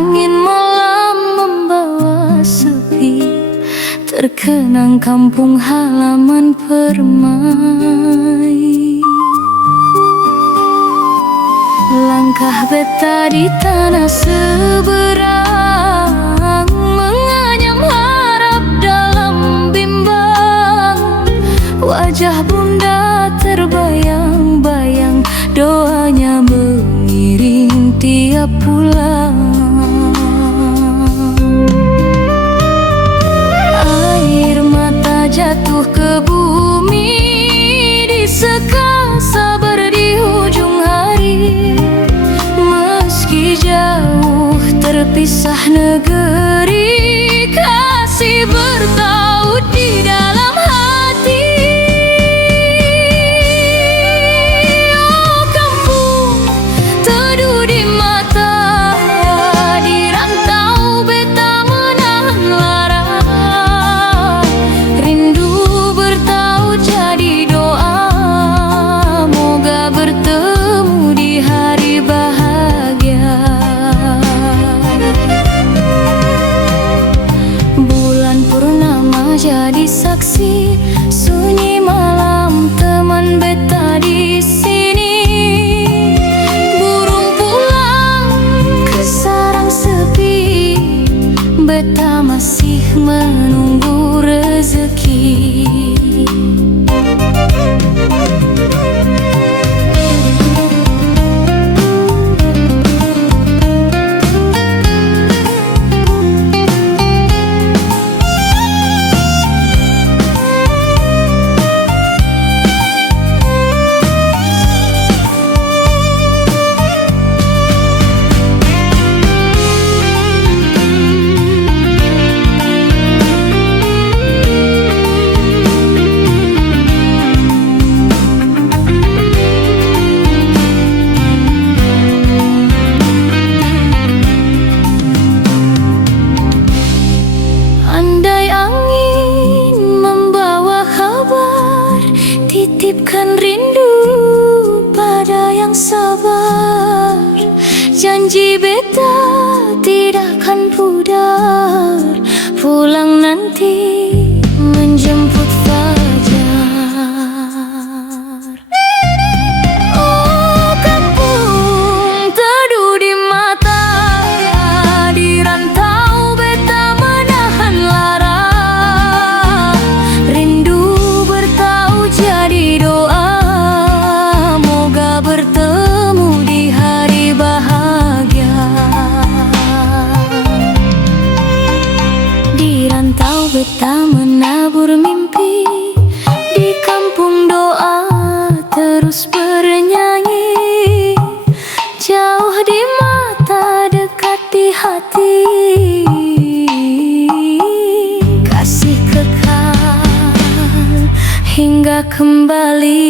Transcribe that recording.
angin malam membawa sepi, terkenang kampung halaman permai. Langkah beta di tanah seberang, menganyam harap dalam bimbang. Wajah bunda terbayang-bayang, doanya mengiring tiap pulang. Air mata jatuh ke bumi, diseka sabar di ujung hari. Meski jauh terpisah negeri, kasih bertaut di dalam hati. Oh kampung teduh di mata, di rantau beta menahan lara. Rindu bertaut jadi doa, moga bertemu di hari bahagia. Bulan purnama jadi saksi, sunyi malam teman beta di sini. Burung pulang ke sarang sepi, beta masih menunggu rezeki. Titipkan rindu pada yang sabar, janji beta tidak akan pudar. Pulang nanti menjemput fajar. Oh kampung teduh di mata, di rantau beta menahan lara. Rindu bertaut jadi doa, moga bertemu di hari bahagia. Di rantau beta menabur mimpi, di kampung doa terus bernyanyi. Jauh di mata, dekat di hati, kasih kekal hingga kembali.